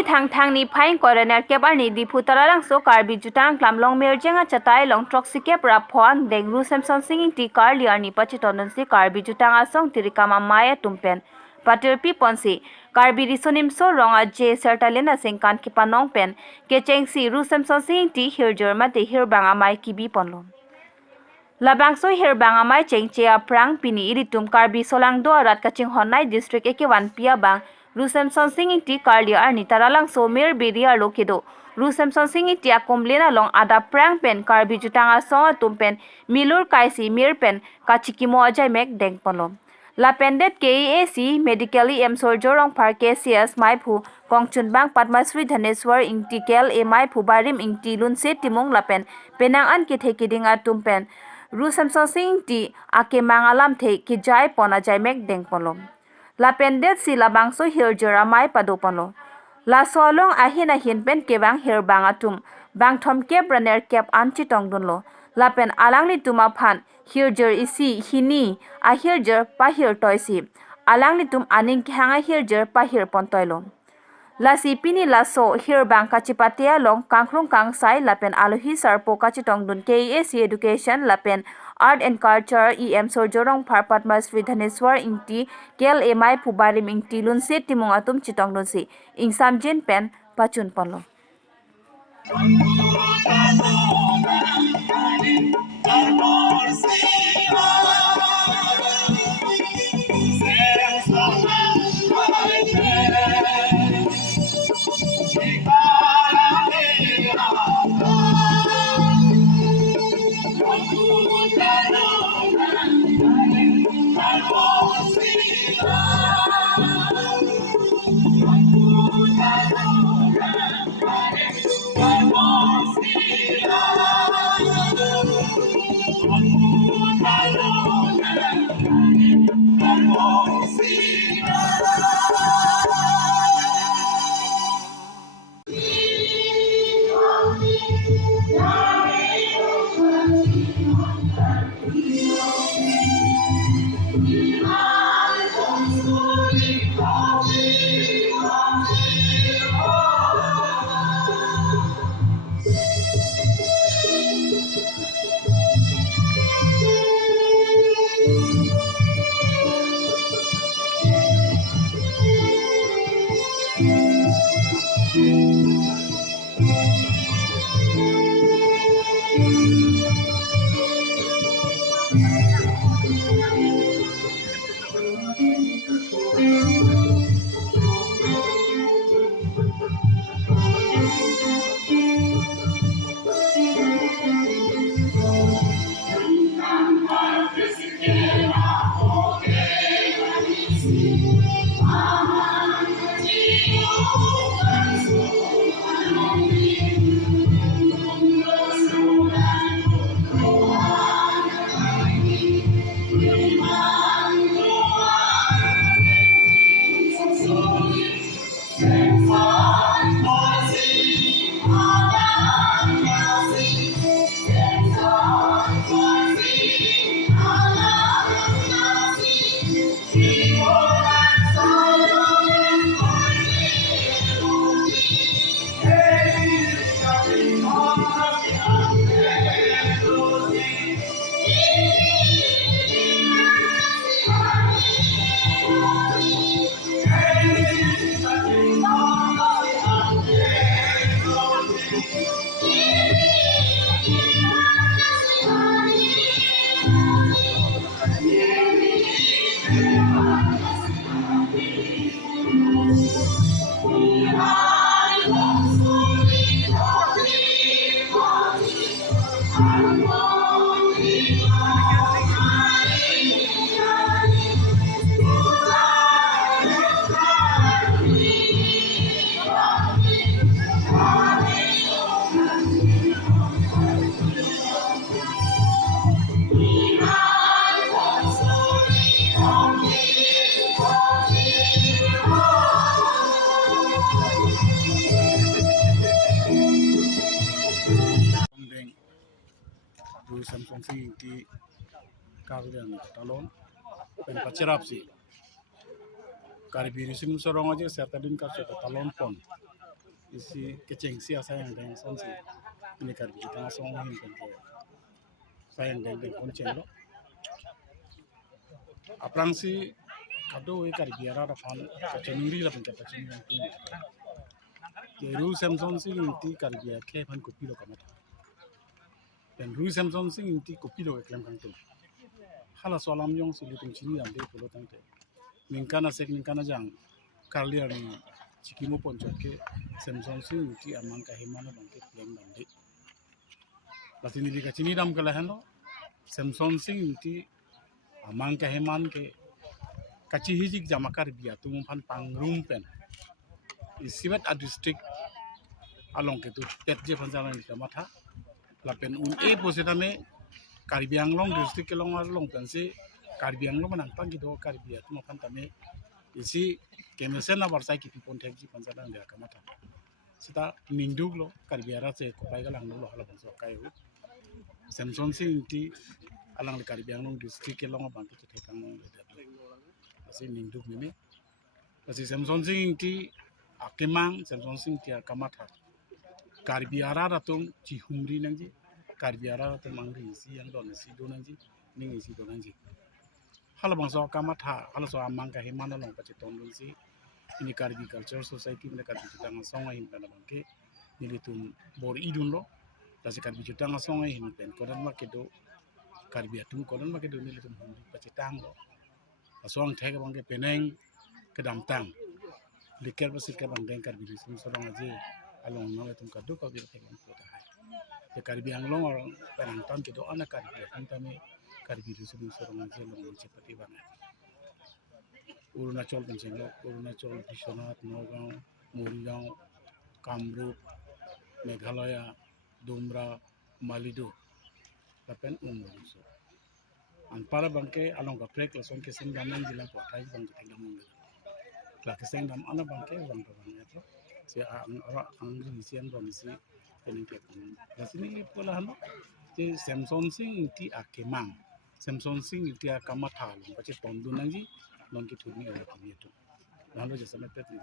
ni thang ni phain coroner kebar ni di phutara langso karbi jutang klamlong merjenga chatai long troksi kepra phoang dengru semsonsing ingti karliar ni pachiton si karbi jutang asong tirikama maya tumpen patirpi ponsi karbi risonim so ronga je sertalin asengkan kepanong pen kechengsi ru semsonsing ingti hirjir mate hirbang amai kibi ponlom labangso hirbang amai chengche aprang pini iritum karbi solangdo arat kaching honnai district ekewan pia bang Rusem sonsing ingti karlia arni taralang somer beria lokedo. Rusem sonsing ingti akomlena long ada prang pen karbi jutanga songa tumpen milur kaisi mir pen kachikimo ajay mek deng polom. La pendet KEAC medically emsorjorong parkesias maipu kongchun bang Padmasri Dhaneswar ingti kel e maipu barim ingti lunse timong lapen penang an kithekiding tumpen. Rusem sonsing ingti ake mangalam the kijay pon ajay mek deng polom. La pendet si labangso hirjira mai padopono. La solong ahin pen kebang hirbang atum. Bang thom kep braner kep anchi tongdunlo. La pen alangni tuma phan hirjir isi hini a hirjir pahir toisi. Alangni tum aning hanga hirjir pahir pontoilo. La sipini la so hirbang kachipatia long kangkrung kang sai la pen alohi sarpo kachitong dun KEAC education la pen art and culture em sorjorong parpat mas vidhaneswar ingti kel emai pubarim ingti lunse timung atum chitong dunsi ingsam jin pen pachun ponlo semsonsing ingti karlian talon pen pachirapsi karbi risim sorong aja sertalin ka talon pon isi Kechengsi asayang deng sonsi ini Karbi Jutang asong hin bangke sayang deng konceng lo aprang si kado e Karbi ara rafan kacenuri la bangke kacenuri ru semsonsing inti Karbi ke pan kopi lo kamata dan ru semsonsing inti kopi lo klem kang tu hala solam yong sulutung chini ambe polo tangte ningkana sek ningkana jang karliar ni cikimo poncot ke semsonsing inti amang kahimana bangke klem bande latini lika chini dam kala hano semsonsing inti amang kahiman ke kaci hijik jamakar biya tumum pan pangrum pen isibat a district along ke tu pet je panjalan di kamata lapen un e positame Karbi Anglong district ke long pen si Karbi Anglong manang pang gitu Karbi ya tumum pan tame isi kemesen abar sai ki pon tek ji panjalan di kamata sita nindug lo Karbi ara se kopai galang lo hala bangso kayu semsonsing inti alang di Karbi Anglong district ke long bang ki tekang asi ninduk mimi asi semsonsing inti akemang semsonsing ti akamata Karbi ara ratung cihumri nangji Karbi ara ratung mangri isi yang don isi do nangji ning isi do nangji hala bangso akamata hala so amang ka himana long pace tondul si ini Karbi Cultural Society mele Karbi Jutang songa hin pena bangke nilitum bor idun lo tasi Karbi Jutang songa hin pen kodan makedo Karbi atung kodan makedo nilitum hundi pace tang lo asong thega bangke peneng kedam tang liker pasi ke bang deng Karbi Jutang sorong aje along nang tum kadu ka bir thega pota hai te Karbi Anglong or penang tan ke do ana Karbi tame Karbi Jutang sorong aje long cepati bang Arunachal Kanchenlo, Arunachal, Bishwanath, Nagaon, Morigaon, Kamrup, Meghalaya, Dumra, Malido, Lapen Umrunso. Ang para bangke along ka prek lason ke sing daman jilang potai bang ke dam ngi. La ke sing dam ana bangke bang to bang etro. Si ang sian don si pening ke. La sini pola hano ke semsonsing ti akemang. Semsonsing ti akamata long pace tondu nangji non ki tuni ala kami tu. Lalu jasa mepet ni.